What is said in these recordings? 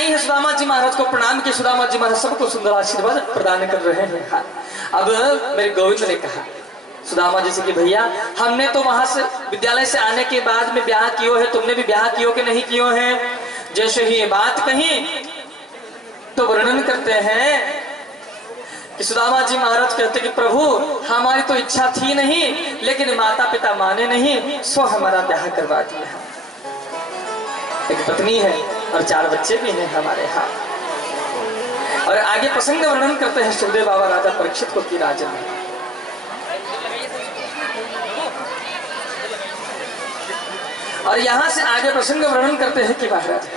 आई है सुदामा जी महाराज को प्रणाम किया। सुदामा जी महाराज सबको सुंदर आशीर्वाद प्रदान कर रहे हैं। हाँ। अब मेरे गोविंद ने कहा सुदामा जी से कि भैया हमने तो वहां से विद्यालय से आने के बाद में ब्याह कियो है, तुमने भी ब्याह कियो कि नहीं कियो है? जैसे ही ये बात कही तो वर्णन करते हैं कि सुदामा जी महाराज कहते कि प्रभु हमारी तो इच्छा थी नहीं, लेकिन माता पिता माने नहीं, सो हमारा ब्याह करवा दिया। एक पत्नी है और 4 बच्चे भी हैं हमारे। हाँ। और आगे प्रसंग वर्णन करते हैं सुखदेव बाबा राजा परीक्षित को कि राजन और यहां से आगे प्रसंग वर्णन करते हैं कि महाराज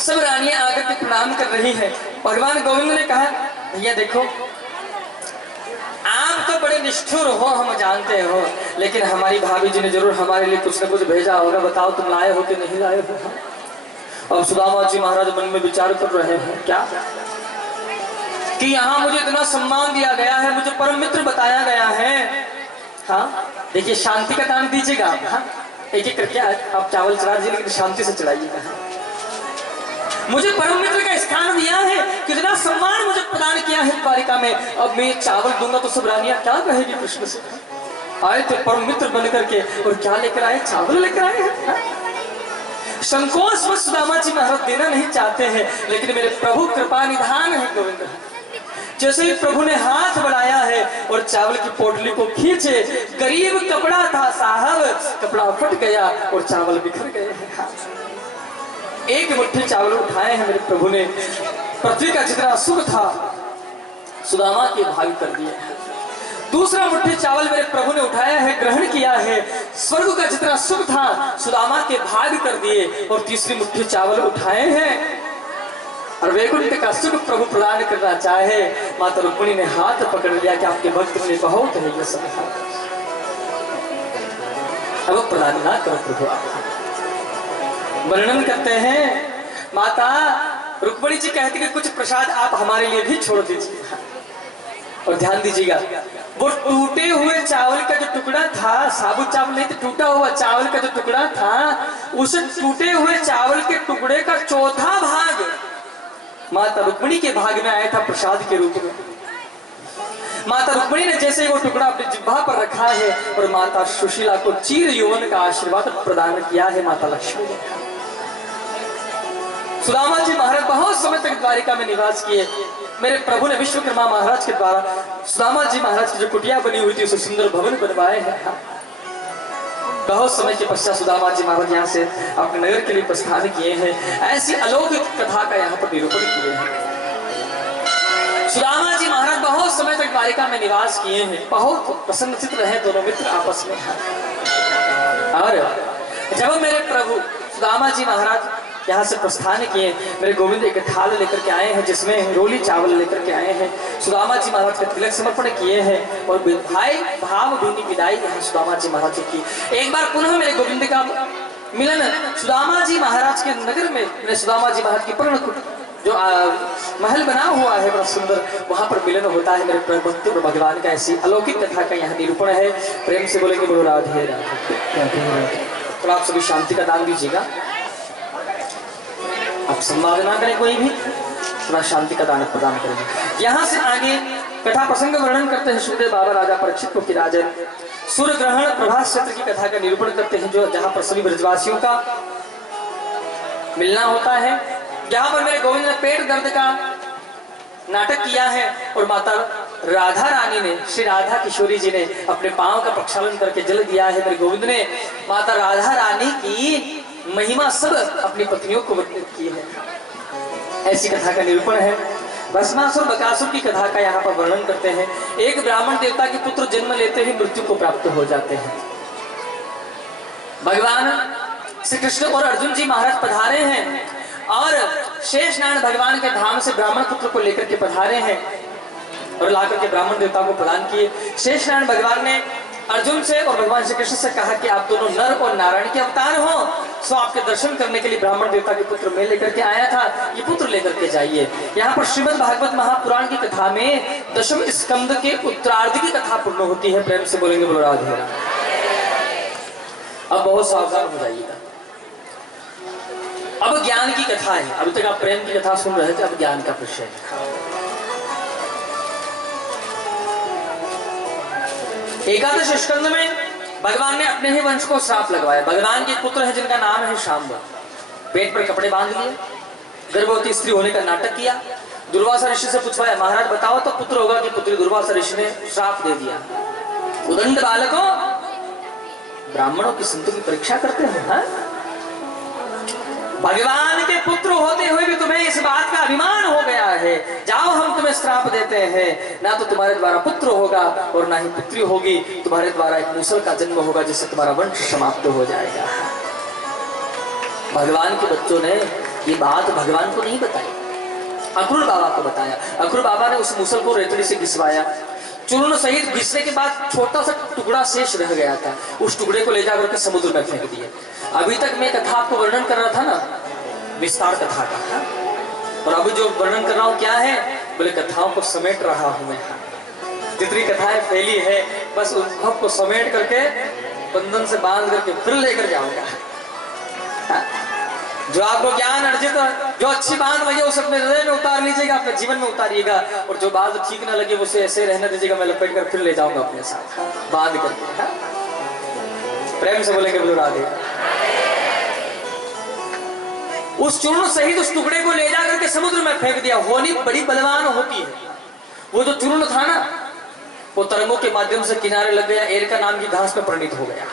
सब रानियां आकर के प्रणाम कर रही है। भगवान गोविंद ने कहा भैया देखो आप तो बड़े निष्ठुर हो, हम जानते हो, लेकिन हमारी भाभी जी ने जरूर हमारे लिए कुछ न कुछ भेजा होगा। बताओ तुम लाए हो कि नहीं लाए हो? और सुदामा जी महाराज मन में विचार कर रहे हैं क्या कि यहाँ मुझे इतना सम्मान दिया गया है, मुझे परम मित्र बताया गया है। हाँ देखिए शांति का दान दीजिएगा। हाँ एक एक करके आप चावल चढ़ा दीजिए, लेकिन शांति से चढ़ाइएगा। मुझे परम मित्र का स्थान दिया है, कितना सम्मान मुझे प्रदान किया है द्वारिका में। अब मैं चावल दूंगा तो सब रानियां क्या कहेगी? कृष्ण से आए थे परम मित्र बन करके और क्या लेकर आए? चावल लेकर आए हैं। संकोच में सुदामा जी महाराज देना नहीं चाहते हैं, लेकिन मेरे प्रभु कृपा निधान है गोविंद। जैसे ही प्रभु ने हाथ बढ़ाया है और चावल की पोटली को खींचे, गरीब कपड़ा था साहब, कपड़ा फट गया और चावल बिखर गए हैं। एक मुट्ठी चावल उठाए हैं मेरे प्रभु ने, पृथ्वी का जितना सुख था सुदामा के भाग कर दिया है। दूसरा मुट्ठी चावल मेरे प्रभु ने उठाया है, ग्रहण किया है, स्वर्ग का जितना सुख था सुदामा के भाग कर दिए। और तीसरी मुट्ठी चावल उठाए हैं और वैकुंठ का सुख प्रभु प्रदान करना चाहे। माता रुक्मिणी ने हाथ पकड़ लिया कि आपके भक्त में बहुत है ये सब, अब प्रदान ना करो प्रभु। वर्णन करते हैं माता रुक्मिणी जी कहती कि कुछ प्रसाद आप हमारे लिए भी छोड़ दीजिए। और ध्यान दीजिएगा वो टूटे हुए चावल का जो टुकड़ा था, साबुत चावल नहीं तो टूटा हुआ चावल का जो टुकड़ा था, उस टूटे हुए चावल के टुकड़े का चौथा भाग माता रुक्मिणी के भाग में आया था प्रसाद के रूप में। माता रुक्मिणी ने जैसे ही वो टुकड़ा अपनी जिह्वा पर रखा है और माता सुशीला को चीर यौवन का आशीर्वाद प्रदान किया है माता लक्ष्मी ने। सुदामा जी महाराज बहुत समय तक द्वारिका में निवास किए। मेरे प्रभु ने विश्वकर्मा महाराज के द्वारा सुदामा जी महाराज की जो कुटिया बनी हुई थी उसे सुंदर भवन बनवाए हैं। बहुत समय के पश्चात सुदामा जी महाराज यहाँ से अपने नगर के लिए प्रस्थान किए हैं। ऐसी अलौकिक कथा का यहाँ पर निरूपण किए हैं। सुदामा जी महाराज बहुत समय तक द्वारिका में निवास किए हैं, बहुत प्रसन्नचित रहे दोनों मित्र आपस में। और जब मेरे प्रभु सुदामा जी महाराज यहाँ से प्रस्थान किए, मेरे गोविंद एक थाल लेकर के आए हैं जिसमें रोली चावल लेकर के आए हैं। सुदामा जी महाराज का तिलक समर्पण किए हैं और भाई भाव भीनी विदाई यहाँ सुदामा जी महाराज की। एक बार पुनः मेरे गोविंद का मिलन सुदामा जी महाराज के नगर में, मेरे सुदामा जी महाराज की पर्ण जो महल बना हुआ है बड़ा सुंदर, वहां पर मिलन होता है मेरे भक्त और भगवान का। ऐसी अलौकिक कथा का यहाँ निरूपण है। प्रेम से बोलेंगे बोलो राधे राधे। तो आप सभी शांति का दान दीजिएगा। आप संवाद ना करें कोई भी, थोड़ा शांति का दान प्रदान करेंगे। यहाँ से आगे कथा प्रसंग वर्णन करते हैं सुखदेव बाबा राजा परीक्षित को कि राजन सूर्य ग्रहण प्रभास क्षेत्र की कथा का निरूपण करते हैं, जो जहाँ पर सभी ब्रजवासियों का मिलना होता है। जहाँ पर मेरे गोविंद ने पेट दर्द का नाटक किया है और माता राधा रानी ने, श्री राधा किशोरी जी ने अपने पांव का प्रक्षालन करके जल दिया है। मेरे गोविंद ने माता राधा रानी की महिमा सब अपनी पत्नियों को वर्णित की है। ऐसी कथा का निरूपण है। भस्मासुर बकासुर की कथा का यहाँ पर वर्णन करते हैं। एक ब्राह्मण देवता के पुत्र जन्म लेते ही मृत्यु को प्राप्त हो जाते हैं। भगवान श्री कृष्ण और अर्जुन जी महाराज पधारे हैं और शेषनारायण भगवान के धाम से ब्राह्मण पुत्र को लेकर के पधारे हैं और लाकर के ब्राह्मण देवता को प्रदान किए। शेषनारायण भगवान ने अर्जुन से और भगवान श्री कृष्ण से कहा कि आप दोनों नर और नारायण के अवतार हो, सो आपके दर्शन करने के लिए ब्राह्मण देवता के पुत्र मैं लेकर के आया था, ये पुत्र लेकर के जाइए। यहाँ पर श्रीमद् भागवत महापुराण की कथा में दशम स्कंद के उत्तरार्ध की कथा पूर्ण होती है। प्रेम से बोलेंगे बोलो राधे। अब बहुत सावधान हो जाइएगा। अब ज्ञान की कथा है। अभी तक आप प्रेम की कथा सुन रहे थे, अब ज्ञान का विषय है। एकादश स्कंद में भगवान ने अपने ही वंश को श्राप लगवाया। भगवान के पुत्र है जिनका नाम है शांब। पेट पर कपड़े बांध लिए, गर्भवती स्त्री होने का नाटक किया। दुर्वासा ऋषि से पूछवाया, महाराज बताओ तो पुत्र होगा कि पुत्री? दुर्वासा ऋषि ने श्राप दे दिया, उदंड बालकों, ब्राह्मणों की संतों की परीक्षा करते हैं। हा? भगवान के पुत्र होते हुए भी तुम्हें इस बात का अभिमान हो गया है। जाओ, हम तुम्हें श्राप देते हैं, ना तो तुम्हारे द्वारा पुत्र होगा और ना ही पुत्री होगी। तुम्हारे द्वारा एक मूसल का जन्म होगा जिससे तुम्हारा वंश समाप्त हो जाएगा। भगवान के बच्चों ने ये बात भगवान को नहीं बताई, अक्रूर बाबा को बताया। अक्रूर बाबा ने उस मूसल को रेतड़ी से घिसवाया। चूर्ण सहित घिसने के बाद छोटा सा टुकड़ा शेष रह गया था। उस टुकड़े को ले जाकर के समुद्र में फेंक दिया। अभी तक मैं कथा आपको वर्णन कर रहा था ना, विस्तार कथा का, और अभी जो वर्णन कर रहा हूं क्या है, बोले कथाओं को समेट रहा हूं मैं। जितनी कथाएं फैली है बस उन सबको समेट करके बंधन से बांध करके फिर लेकर जाऊंगा। जो आपको ज्ञान अर्जित, जो अच्छी बात लगे उसे अपने हृदय में उतार लीजिएगा, अपने जीवन में उतारिएगा, और जो बात ठीक ना लगे उसे ऐसे रहने दीजिएगा। मैं लपेट कर फिर ले जाऊंगा अपने साथ, बांध करके। प्रेम से बोलेंगे बोलो राधे। उस चूर्ण सहित उस टुकड़े को ले जाकर के समुद्र में फेंक दिया। होनी बड़ी बलवान होती है। वो जो चूर्ण था ना, वो तरंगों के माध्यम से किनारे लग गया, एरका नाम की घास में परिणित हो गया।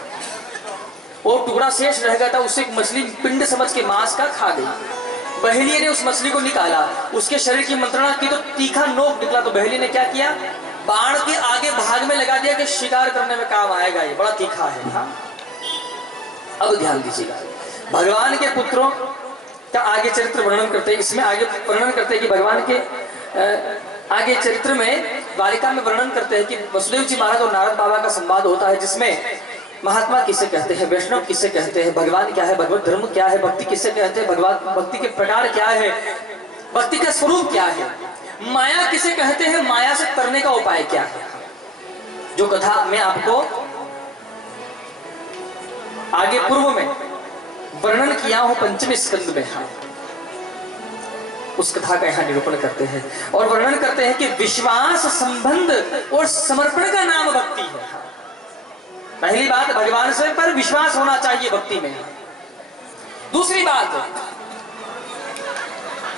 वो टुकड़ा शेष रह गया था, उससे एक मछली पिंड समझ के मांस का खा गई। बहेलिये ने उस मछली को निकाला, उसके शरीर की मंत्रणा की तो तीखा नोक निकला। तो बहेली ने क्या किया, बाण के आगे भाग में लगा दिया कि शिकार करने में काम आएगा, ये बड़ा तीखा है। हाँ? अब ध्यान दीजिएगा, भगवान के पुत्रों का आगे चरित्र वर्णन करते हैं। इसमें आगे वर्णन करते हैं कि भगवान के आगे चरित्र में द्वारिका में वर्णन करते हैं कि वसुदेव जी महाराज और नारद बाबा का संवाद होता है, जिसमें महात्मा किसे कहते हैं, वैष्णव किसे कहते हैं, भगवान क्या है, भगवत धर्म क्या है, भक्ति किसे कहते हैं, भगवान भक्ति के प्रकार क्या है, भक्ति का स्वरूप क्या है, माया किसे कहते हैं, माया से तरने का उपाय क्या है। जो कथा मैं आपको आगे पूर्व में वर्णन किया हूं पंचम स्कंद में, उस कथा का यहां निरूपण करते हैं और वर्णन करते हैं कि विश्वास, संबंध और समर्पण का नाम भक्ति है। पहली बात, भगवान से पर विश्वास होना चाहिए भक्ति में। दूसरी बात,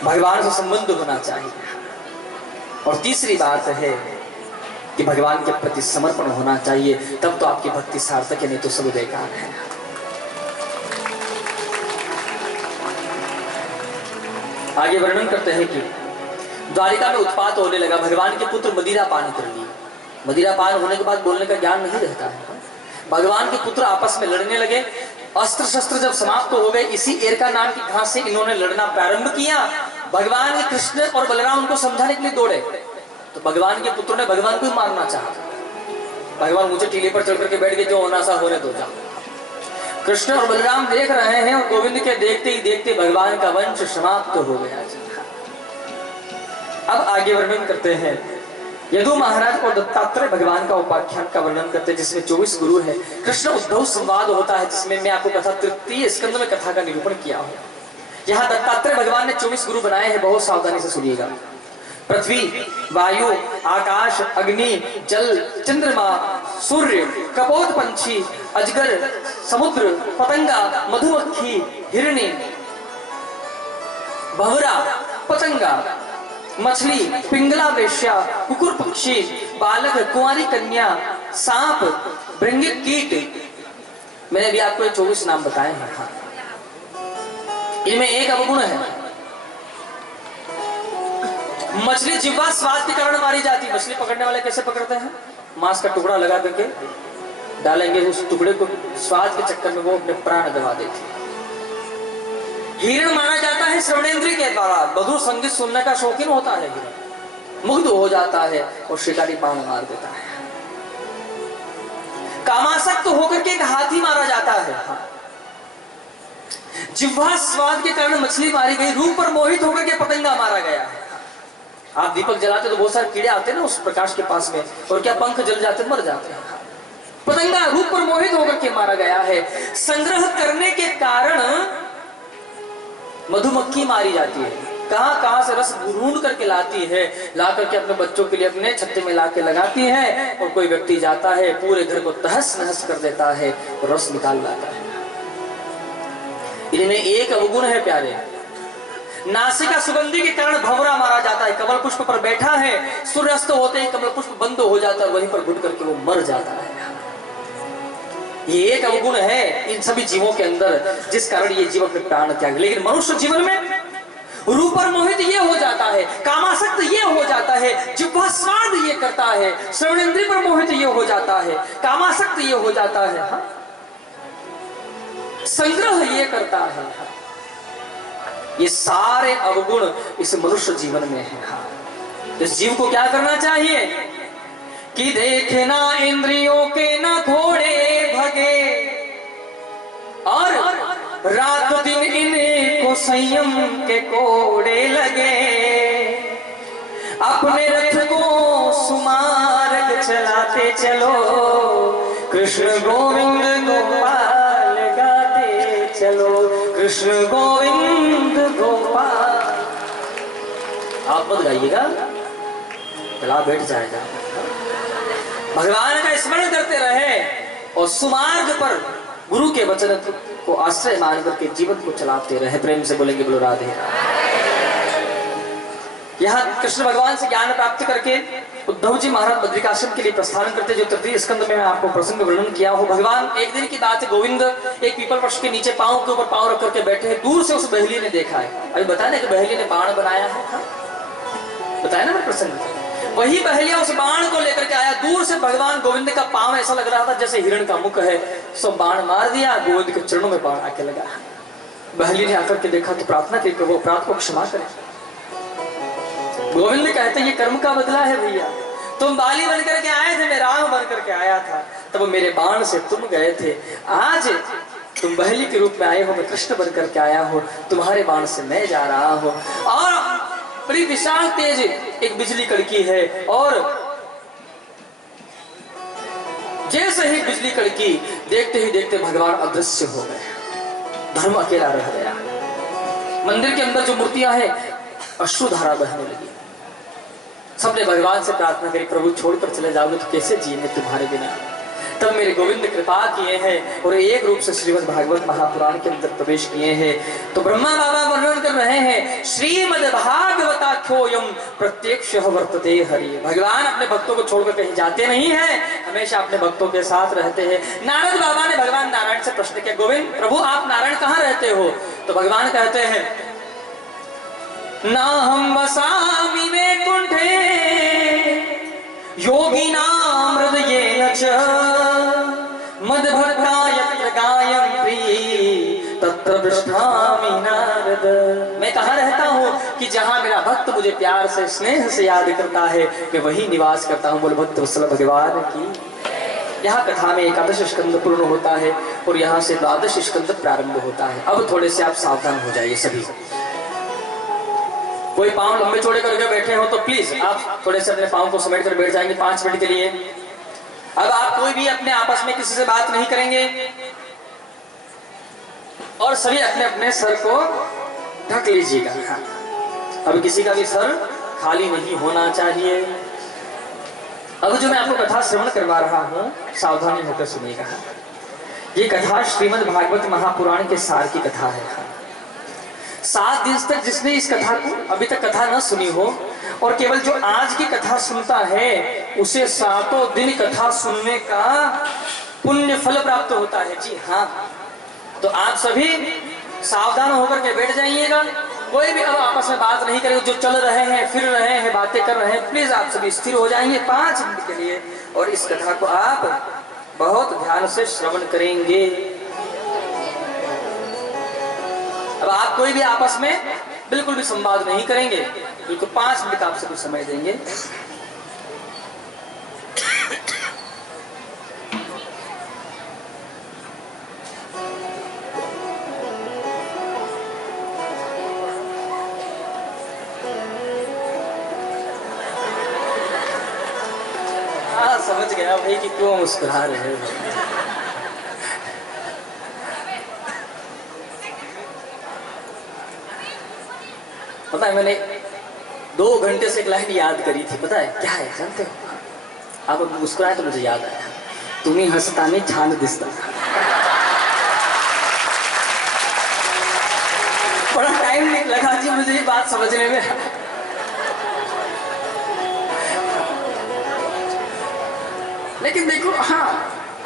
भगवान से संबंध होना चाहिए। और तीसरी बात है कि भगवान के प्रति समर्पण होना चाहिए, तब तो आपकी भक्ति सार्थक है, नहीं तो सब बेकार है। आगे वर्णन करते हैं कि द्वारिका में उत्पात होने लगा। भगवान के पुत्र मदिरा पान कर लिए। मदिरा पान होने के बाद बोलने का ज्ञान नहीं रहता है। भगवान के पुत्र आपस में लड़ने लगे। अस्त्र शस्त्र जब समाप्त हो गए, इसी एरका नाम की घास से इन्होंने लड़ना प्रारंभ किया। भगवान के कृष्ण और बलराम उनको समझाने के लिए दौड़े, तो भगवान के पुत्रों ने भगवान को ही मारना चाहा। भगवान मुझे टीले पर चढ़ करके बैठ गए, जो होना सा होने दो जाओ। कृष्ण और बलराम देख रहे हैं और गोविंद के देखते ही देखते भगवान का वंश समाप्त हो गया। अब आगे वर्णन करते हैं, यदु महाराज और दत्तात्रेय भगवान का उपाख्यान का वर्णन करते हैं, जिसमें 24 गुरु है। कृष्ण उद्धव संवाद होता है, जिसमें मैं आपको कथा तृतीय स्कंद में कथा का निरूपण किया हूं। यहाँ दत्तात्रेय भगवान ने 24 गुरु बनाए हैं, बहुत सावधानी से सुनिएगा। पृथ्वी, वायु, आकाश, अग्नि, जल, चंद्रमा, सूर्य, कपोत पंछी, अजगर, समुद्र, पतंगा, मधुमक्खी, हिरणी, भंवरा, पतंगा, मछली, पिंगला वेश्या, कुकुर पक्षी, बालक, कुंवारी कन्या, सांप, भृंगिक कीट। मैंने भी आपको 24 नाम बताए हैं। हाँ, इनमें एक अवगुण है। मछली जिह्वा स्वाद के कारण मारी जाती। मछली पकड़ने वाले कैसे पकड़ते हैं, मांस का टुकड़ा लगा करके डालेंगे, उस टुकड़े को स्वाद के चक्कर में वो अपने प्राण गवा देती है। हिरण माना जाता है श्रवणेंद्रिय के द्वारा, मधुर संगीत सुनने का शौकीन होता है हिरण, मुग्ध हो जाता है और शिकारी बाण मार देता है। कामासक्त होकर के एक हाथी मारा जाता है। जिह्वा स्वाद के कारण मछली मारी गई। रूप पर मोहित होकर के पतंगा मारा गया है। आप दीपक जलाते तो बहुत सारे कीड़े आते हैं ना उस प्रकाश के पास में, और क्या पंख जल जाते, मर जाते हैं। पतंगा रूप पर मोहित होकर के मारा गया है। संग्रह करने के कारण मधुमक्खी मारी जाती है, कहां कहां से रस ढूंढ करके लाती है, ला करके अपने बच्चों के लिए अपने छत्ते में ला के लगाती है, और कोई व्यक्ति जाता है पूरे घर को तहस नहस कर देता है और रस निकाल लाता है। इनमें एक अवगुण है प्यारे, नासिका सुगंधी के कारण भंवरा मारा जाता है। कमल पुष्प पर बैठा है, सूर्यास्त होते ही कमल पुष्प बंद हो जाता है, वहीं पर घुट करके वो मर जाता है। ये एक अवगुण है इन सभी जीवों के अंदर, जिस कारण ये जीव अपने प्राण त्याग। लेकिन मनुष्य जीवन में रूप पर मोहित ये हो जाता है, कामासक्त ये हो जाता है, जिह्वा स्वाद ये करता है, श्रवण इंद्रिय पर मोहित ये हो जाता है, कामासक्त ये हो जाता है, हाँ? संग्रह ये करता है। ये सारे अवगुण इस मनुष्य जीवन में है। हाँ, इस जीव को क्या करना चाहिए कि देखे ना इंद्रियों के ना घोड़े भगे, और रात दिन इनको संयम के कोड़े लगे, अपने रथ को सुमार्ग चलाते चलो, कृष्ण गोविंद गोपाल गाते चलो, कृष्ण गोविंद गोपाल। आप मत गाइएगा, गला बैठ जाएगा। भगवान का स्मरण करते रहे और सुमार्ग पर गुरु के वचन को आश्रय मान करके जीवन को चलाते रहे। प्रेम से बोलेंगे बोलो राधे। यहाँ कृष्ण भगवान से ज्ञान प्राप्त करके उद्धव जी महाराज बद्रिकाश्रम के लिए प्रस्थान करते, जो तृतीय स्कंद में मैं आपको प्रसंग वर्णन किया हो। भगवान एक दिन की बात है, गोविंद एक पीपल वृक्ष के नीचे पांव के ऊपर पांव रख करके बैठे हैं। दूर से उस बहेली ने देखा है, अभी बताया ना कि बहेली ने बाण बनाया है, बताया ना प्रसंग। वही बहेलिया उस बाण को लेकर के आया। दूर से भगवान गोविंद का पांव ऐसा लग रहा था जैसे हिरण का मुख है, सब बाण मार दिया, गोविंद के चरणों में बाण आके लगा। बहेली ने आकर के देखा तो प्रार्थना की, प्रभु अपराध को क्षमा करें। गोविंद कहते ये कर्म का बदला है भैया, तुम बाली बन करके आए थे, मैं राम बन करके आया था, तब मेरे बाण से तुम गए थे, आज तुम बहेली के रूप में आए हो, मैं कृष्ण बन करके आया हो, तुम्हारे बाण से मैं जा रहा हूं। और बड़ी विशाल तेज एक बिजली कड़की है, और जैसे ही बिजली कड़की देखते ही देखते भगवान अदृश्य हो गए, धर्म अकेला रह गया। मंदिर के अंदर जो मूर्तियां हैं अश्रुधारा बहने लगी। सबने भगवान से प्रार्थना करी, प्रभु छोड़कर चले जाओगे तो कैसे जिएंगे तुम्हारे बिना। तब मेरे गोविंद कृपा किए हैं और एक रूप से श्रीमद् भागवत महापुराण के अंदर प्रवेश किए हैं। तो ब्रह्मा बाबा वर्णन कर रहे हैं, श्रीमद् भागवताख्योयम प्रत्यक्ष वर्तते हरि। भगवान अपने भक्तों को छोड़कर कहीं जाते नहीं है, हमेशा अपने भक्तों के साथ रहते हैं। नारद बाबा ने भगवान नारायण से प्रश्न किया, गोविंद प्रभु आप नारायण कहाँ रहते हो? तो भगवान कहते हैं, ना हम वसामि वैकुंठे योगिनाम हृदयेन च मद्भक्ता यत्र गायन्ति तत्र पृष्ठामि नारद। मैं कहाँ रहता हूँ कि जहाँ मेरा भक्त मुझे प्यार से स्नेह से याद करता है, मैं वही निवास करता हूँ। बोल भक्त वत्सल भगवान की। यहाँ कथा में एकादश स्कंद पूर्ण होता है और यहाँ से द्वादश स्कंद प्रारंभ होता है। अब थोड़े से आप सावधान हो जाइए सभी। कोई पांव लंबे चौड़े करके बैठे हो तो प्लीज आप थोड़े से अपने पांव को समेट कर बैठ जाएंगे 5 मिनट के लिए। अब आप कोई भी अपने आपस में किसी से बात नहीं करेंगे और सभी अपने अपने सर को ढक लीजिएगा। हाँ। अब किसी का भी सर खाली नहीं होना चाहिए। अब जो मैं आपको कथा श्रवण करवा रहा हूं, सावधानी होकर सुनिएगा। ये कथा श्रीमद् भागवत महापुराण के सार की कथा है। 7 दिन तक जिसने इस कथा को अभी तक कथा न सुनी हो और केवल जो आज की कथा सुनता है उसे 7 दिन कथा सुनने का पुण्य फल प्राप्त होता है। जी हाँ, तो आप सभी सावधान होकर के बैठ जाइएगा। कोई भी अब आपस में बात नहीं करेगा। जो चल रहे हैं, फिर रहे हैं, बातें कर रहे हैं, प्लीज आप सभी स्थिर हो जाएंगे 5 मिनट के लिए और इस कथा को आप बहुत ध्यान से श्रवण करेंगे। अब आप कोई भी आपस में बिल्कुल भी संवाद नहीं करेंगे, बिल्कुल 5 मिनट आप सभी समय देंगे। समझ गए गया भाई कि क्यों मुस्कुरा रहे हो। पता है मैंने 2 घंटे से एक लाइन याद करी थी, पता है क्या है जानते हो? आप मुस्कुराए तो मुझे याद आया, तुम्हें हंसतानी छान दिसता। बड़ा टाइम लगा जी मुझे ये बात समझने में। लेकिन देखो हाँ,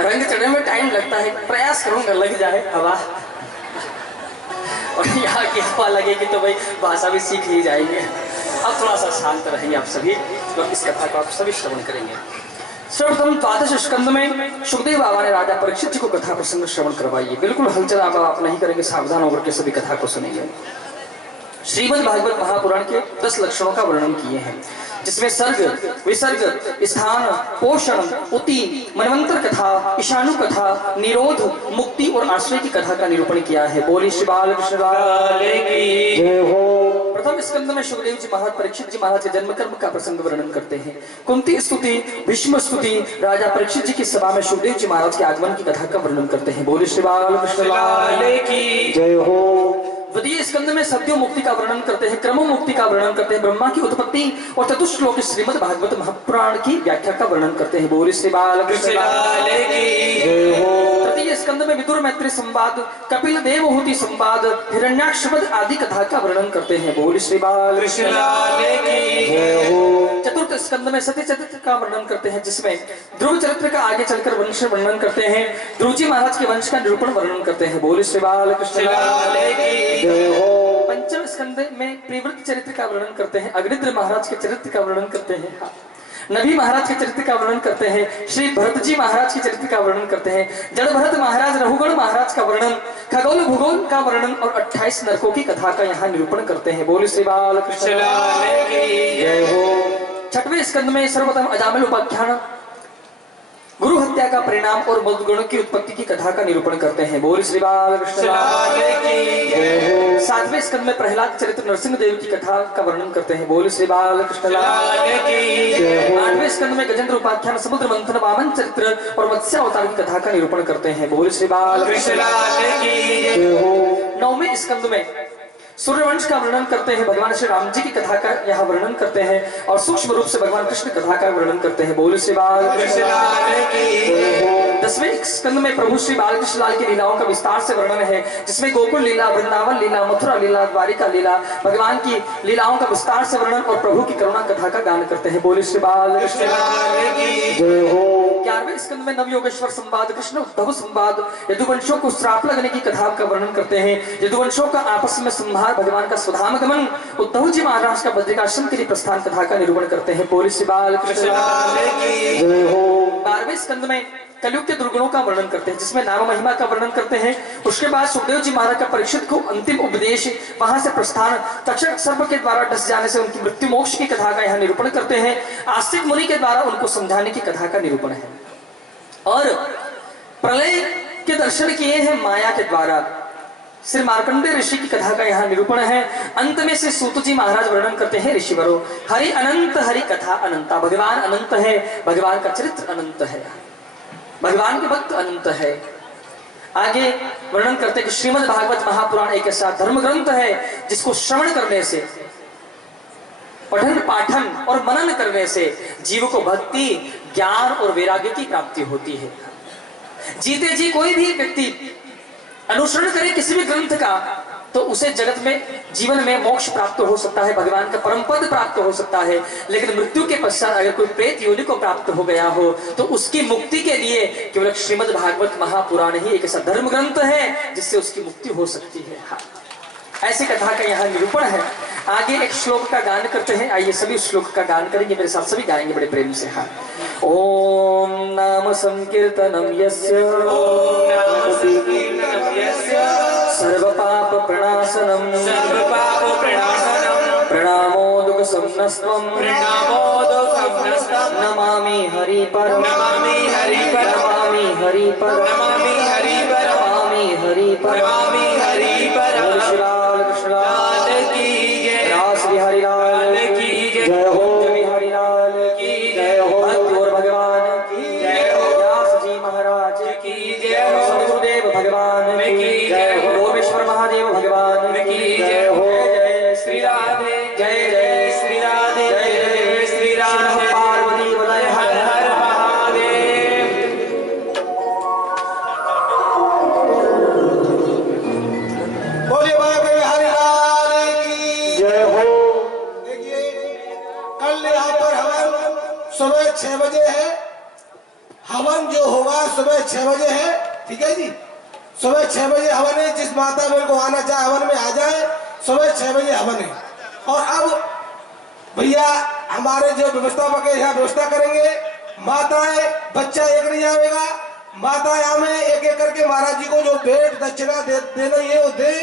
रंग चढ़ने में टाइम लगता है, प्रयास करूंगा लग जाए हवा, और यहाँ की हवा लगेगी तो भाई भाषा भी सीख ही जाएंगे। अब थोड़ा सा शांत रहिए आप सभी, तो इस कथा को आप सभी श्रवण करेंगे। सर्वप्रथम द्वादश स्कंद में सुखदेव बाबा ने राजा परीक्षित जी को कथा प्रसंग श्रवण करवाइए। बिल्कुल हलचल आप नहीं करेंगे, सावधान होकर के सभी कथा को सुनेंगे। श्रीमद् भागवत महापुराण के 10 लक्षणों का वर्णन किए हैं, जिसमें सर्ग, विसर्ग, स्थान, पोषण, उति, मनवंतर कथा, ईशानु कथा, निरोध, मुक्ति और आश्रय की कथा का निरूपण किया है। बोली श्री बाल कृष्ण की जय हो। प्रथम स्कंद में सुखदेव जी महाराज परीक्षित जी महाराज के जन्म कर्म का प्रसंग वर्णन करते हैं। कुंती स्तुति, भीष्म स्तुति, राजा परीक्षित जी की सभा में सुखदेव जी महाराज के आगमन की कथा का वर्णन करते हैं। बोली श्री बाल कृष्ण की जय हो। द्वितीय स्कंद में सत्यो मुक्ति का वर्णन करते हैं, क्रम मुक्ति का वर्णन करते हैं, ब्रह्मा की उत्पत्ति और चतुश्लोक श्रीमद् भागवत महापुराण की व्याख्या का वर्णन करते हैं। बोली श्री बाल कृष्ण की जय हो। तृतीय स्कंद में विदुर मैत्री संवाद, कपिल देवहूति संवाद, हिरण्याक्ष आदि कथा का वर्णन करते हैं। बोली श्री बाल कृष्ण की जय हो। चतुर्थ स्कंद में सत्य चरित्र का वर्णन करते हैं, जिसमें ध्रुव चरित्र का आगे चलकर वंश वर्णन करते हैं, ध्रुव जी महाराज के वंश का निरूपण वर्णन करते हैं। बोली श्री बाल कृष्ण की जय हो। पंचम स्कंद में प्रिवृत्त चरित्र का वर्णन करते हैं, अग्निद्र महाराज के चरित्र का वर्णन करते हैं, नबी महाराज के चरित्र का वर्णन करते हैं, श्री भरत जी महाराज के चरित्र का वर्णन करते हैं, जड़ भरत महाराज, रघुगण महाराज का वर्णन, खगोल भूगोल का वर्णन और 28 नरकों की कथा का यहाँ निरूपण करते हैं। बोली श्री बाल कृष्ण की जय हो। छठवें स्कंद में सर्वप्रथम अजामिल उपाख्यान, गुरु हत्या का परिणाम और मधुगुण की उत्पत्ति की कथा का निरूपण करते हैं। बोल श्री बाल कृष्ण की जय हो। सातवें स्कंद में प्रहलाद चरित्र नरसिंह देव की कथा का वर्णन करते हैं। बोल श्री बाल कृष्ण की जय हो। आठवें स्कंद में गजेंद्र उपाख्यान, समुद्र मंथन, वामन चरित्र और मत्स्य अवतार की कथा का निरूपण करते हैं। बोल श्री बाल कृष्ण की जय हो। नौवें स्कंद में सूर्यवंश का वर्णन करते हैं, भगवान श्री राम जी की कथा का यहाँ वर्णन करते हैं और सूक्ष्म रूप से भगवान कृष्ण कथा का वर्णन करते हैं। बोल श्री बाल कृष्ण की। 10वें स्कंद में प्रभु श्री बालकृष्ण लाल की लीलाओं का विस्तार से वर्णन है, जिसमें गोकुल लीला, वृंदावन लीला, मथुरा लीला, द्वारिका लीला, भगवान की लीलाओं का विस्तार से वर्णन और प्रभु की करुणा कथा का गान करते हैं। बोल श्री बाल कृष्ण की जय हो। 11वें स्कंद में नवयोगेश्वर संवाद, कृष्ण उद्धव संवाद, यदुवंशों को श्राप लगने की कथा का वर्णन करते हैं, यदुवंशों का आपस में संहार, भगवान का स्वधाम गमन, उद्धव जी महाराज का बद्रिकाश्रम के लिए प्रस्थान कथा का निरूपण करते हैं। बोल श्री बाल कृष्ण की जय हो। 12वें स्कंद में कलयुग के दुर्गुणों का वर्णन करते हैं, जिसमें नाम महिमा का वर्णन करते हैं। उसके बाद सुखदेव जी महाराज का परीक्षित को अंतिम उपदेश, वहां से प्रस्थान, तक्षक सर्प के द्वारा डस जाने से उनकी मृत्यु मोक्ष की कथा का यहाँ निरूपण करते हैं। आस्तिक मुनि के द्वारा उनको समझाने की कथा का निरूपण है और प्रलय के दर्शन किए हैं माया के द्वारा। श्री मार्कंडेय ऋषि की कथा का यहाँ निरूपण है। अंत में से सूत जी महाराज वर्णन करते हैं, ऋषिवरों, हरि अनंत, हरि कथा अनंता, भगवान अनंत है, भगवान का चरित्र अनंत है, भगवान के भक्त अनंत है। आगे वर्णन करते हैं कि श्रीमद् भागवत महापुराण एक ऐसा धर्म ग्रंथ है जिसको श्रवण करने से, पठन पाठन और मनन करने से जीव को भक्ति, ज्ञान और वैराग्य की प्राप्ति होती है। जीते जी कोई भी व्यक्ति अनुसरण करे किसी भी ग्रंथ का तो उसे जगत में, जीवन में मोक्ष प्राप्त हो सकता है, भगवान का परम पद प्राप्त हो सकता है। लेकिन मृत्यु के पश्चात अगर कोई प्रेत योनि को प्राप्त हो गया हो तो उसकी मुक्ति के लिए केवल श्रीमद् भागवत महापुराण ही एक ऐसा धर्म ग्रंथ है जिससे उसकी मुक्ति हो सकती है। हाँ, ऐसी कथा का यहाँ निरूपण है। आगे एक श्लोक का गान करते हैं, आइए सभी श्लोक का गान करेंगे, मेरे साथ सभी गाएंगे बड़े प्रेम से। हाँ, ओम नाम संकीर्तनम यस्य सर्व पाप प्रणाशनम प्रणामो दुख संनस्त्वम नमामि हरि पर, नमामि हरि पर, नमामि हरि पर, नमामि हरि पर, नमामि हरि पर, नमामि हरि पर। श्री लाल कृष्ण लाल की जय, श्री हरि लाल की जय हो, हरि लाल की जय हो, भक्त और भगवान की जय महादेव भगवान की जय हो। जय श्री राधे, जय जय श्री राधे, जय जय श्री राधे। पार्वती बधाई, हर हर महादेव। बोलिए बाबा बिहारी लाल की जय हो। देखिए कल यहाँ पर हवन सुबह 6 बजे है। हवन जो होगा सुबह 6 बजे है, ठीक है जी। सुबह 6 बजे हवन है। जिस माता बहन को आना चाहे हवन में आ जाए। सुबह 6 बजे हवन है। और अब भैया हमारे जो व्यवस्थापक है यहाँ व्यवस्था करेंगे। माताएं बच्चा एक नहीं आएगा। माताएं हमें एक एक करके महाराज जी को जो भेंट दक्षिणा देना है वो दे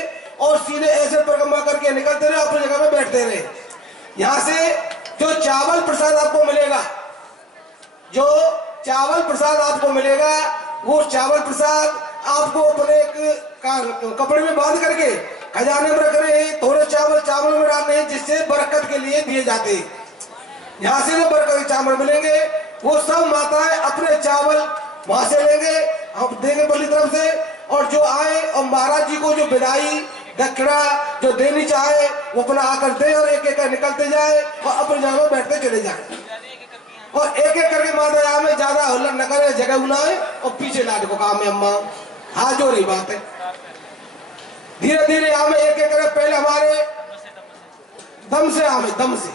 और सीधे ऐसे परिक्रमा करके निकलते रहे, अपनी जगह पे बैठते रहे। यहाँ से जो चावल प्रसाद आपको मिलेगा, जो चावल प्रसाद आपको मिलेगा, वो चावल प्रसाद आपको अपने कपड़े में बांध करके खजाने में रख रहे हैं। थोड़े चावल में डालने हैं, जिससे बरकत के लिए दिए जाते हैं। यहाँ से जो बरकत के चावल मिलेंगे वो सब माताएं अपने चावल वहां से लेंगे, हम देंगे पल्ली तरफ से। और जो आए और महाराज जी को जो विदाई दक्षिणा जो देनी चाहे वो अपना आकर दे और एक एक निकलते जाए और अपनी जगह में बैठते चले जाए। और एक एक करके माता यहाँ में ज्यादा हुल्लड़ न करे, जगह उनाए और पीछे लाने को काम है। अम्मा हाँ जो रही बात है, धीरे धीरे यहाँ में एक एक करके पहले हमारे दम से